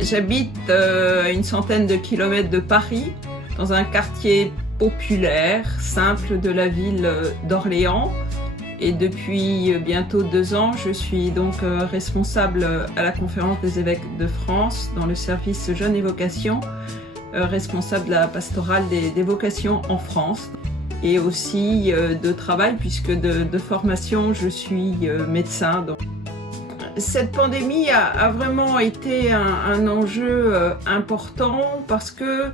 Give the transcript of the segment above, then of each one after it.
J'habite à une centaine de kilomètres de Paris, dans un quartier populaire, simple de la ville d'Orléans. Et depuis bientôt 2 ans, je suis donc responsable à la Conférence des évêques de France dans le service Jeunes et Vocations, responsable de la pastorale des vocations en France. Et aussi de travail, puisque de formation, je suis médecin. Donc. Cette pandémie a vraiment été un enjeu important parce que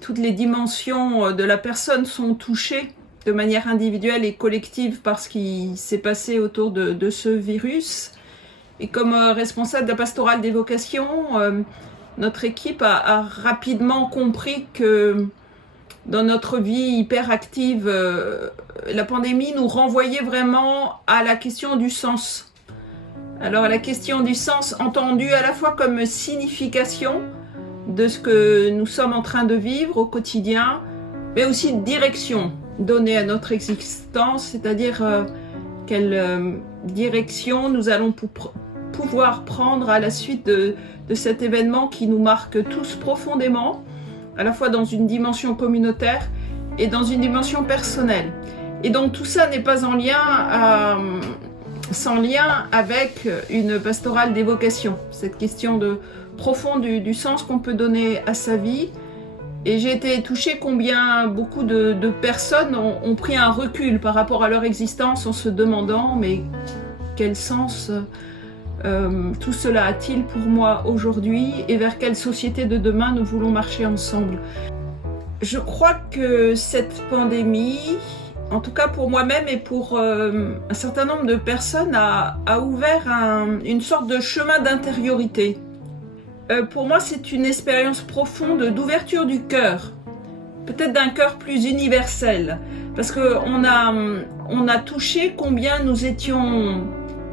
toutes les dimensions de la personne sont touchées de manière individuelle et collective par ce qui s'est passé autour de ce virus. Et comme responsable de la pastorale des vocations, notre équipe a rapidement compris que dans notre vie hyperactive, la pandémie nous renvoyait vraiment à la question du sens. Alors la question du sens entendue à la fois comme signification de ce que nous sommes en train de vivre au quotidien, mais aussi direction donnée à notre existence, c'est-à-dire quelle direction nous allons pouvoir prendre à la suite de cet événement qui nous marque tous profondément, à la fois dans une dimension communautaire et dans une dimension personnelle. Et donc tout ça n'est pas sans lien avec une pastorale des vocations, cette question profonde du sens qu'on peut donner à sa vie. Et j'ai été touchée combien beaucoup de personnes ont pris un recul par rapport à leur existence en se demandant mais quel sens tout cela a-t-il pour moi aujourd'hui et vers quelle société de demain nous voulons marcher ensemble. Je crois que cette pandémie, en tout cas pour moi-même et pour un certain nombre de personnes, a ouvert une sorte de chemin d'intériorité. Pour moi, c'est une expérience profonde d'ouverture du cœur, peut-être d'un cœur plus universel, parce qu'on a touché combien nous étions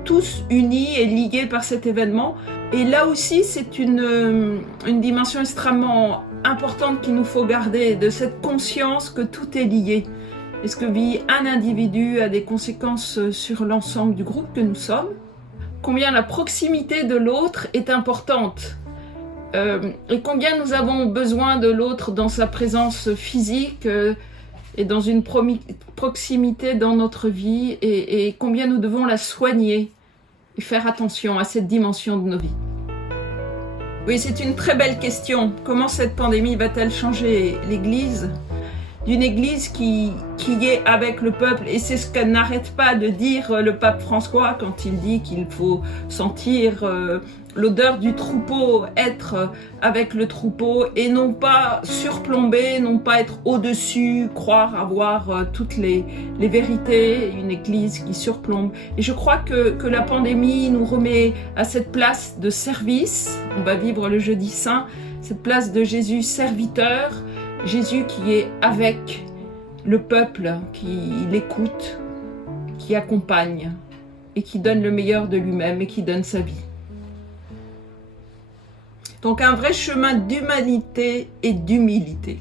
tous unis et liés par cet événement. Et là aussi, c'est une dimension extrêmement importante qu'il nous faut garder, de cette conscience que tout est lié. Et ce que vit un individu a des conséquences sur l'ensemble du groupe que nous sommes. Combien la proximité de l'autre est importante. Et combien nous avons besoin de l'autre dans sa présence physique et dans une proximité dans notre vie. Et combien nous devons la soigner et faire attention à cette dimension de nos vies. Oui, c'est une très belle question. Comment cette pandémie va-t-elle changer l'Église ? D'une Église qui est avec le peuple, et c'est ce que n'arrête pas de dire le pape François quand il dit qu'il faut sentir l'odeur du troupeau, être avec le troupeau et non pas surplomber, non pas être au-dessus, croire avoir toutes les vérités, une Église qui surplombe. Et je crois que la pandémie nous remet à cette place de service. On va vivre le jeudi saint, cette place de Jésus serviteur, Jésus qui est avec le peuple, qui l'écoute, qui accompagne et qui donne le meilleur de lui-même et qui donne sa vie. Donc un vrai chemin d'humanité et d'humilité.